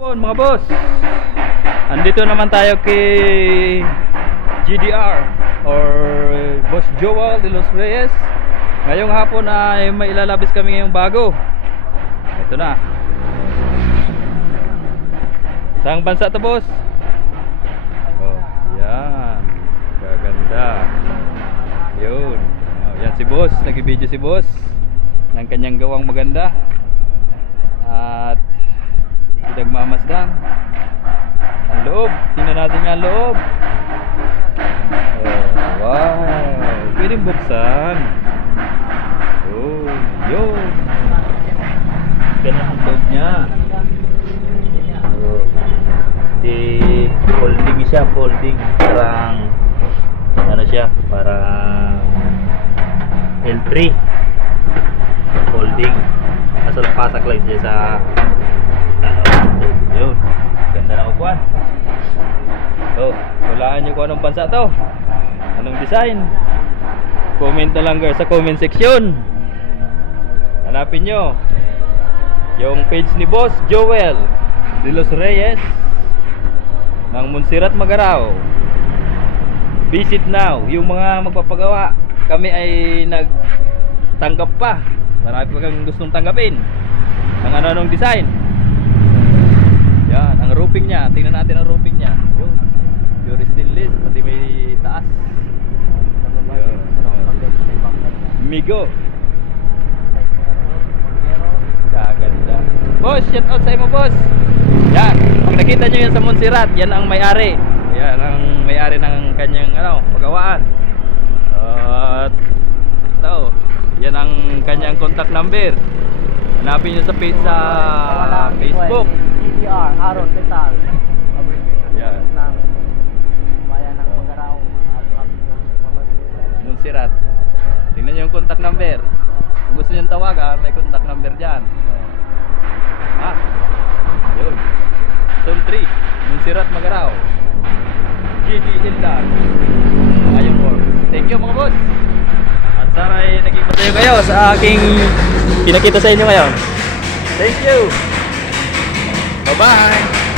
Mga boss, andito naman tayo kay GDR or Boss Joel de los Reyes. Ngayong hapon ay may ilalabis kami ngayong bago. Ito na. Saang bansa to, boss? Oh, yan. Gaganda. Yun. Yan si boss, nag-video si boss ng kanyang gawang maganda. At pinagmamasdan ang loob. Tingnan natin nga ang loob. Oh, wow, pwedeng buksan. Oh, yun. Ganun ang loob niya. Oh, di folding siya, folding. Parang ano siya, parang L3 folding. Kaso pasak lang siya sa yun, ganda na upuan. So, walaan nyo kung anong bansa to, anong design. Comment na lang guys sa comment section. Hanapin nyo yung page ni Boss Joel de los Reyes ng Montserrat, Magarao. Visit now. Yung mga magpapagawa, kami ay nagtanggap pa. Marami pa kang gustong tanggapin ng anong design. Yan, ang roofing niya. Tingnan natin ang roofing niya. Yun. Pure stainless, pati may taas. Yun. Migo. Kaganda. Boss, shout out sa imo, boss. Yan, pag nakita nyo yan sa Montserrat, yan ang may-ari. Yan ang may-ari ng kanyang pagawaan. At ito, yan ang kanyang contact number. Hanapin nyo sa page sa Facebook. GDR, Aaron Petal. Yan. Ng bayan ng Magarao at Montserrat. Tingnan nyo yung contact number. Kung gusto nyo tawagan, may contact number dyan. Yun. Zone 3, Montserrat, Magarao. GDL lang. Ayun po. Thank you mga boss. At sana ay naging masaya kayo sa aking pinakita sa inyo ngayon. Thank you. Bye-bye.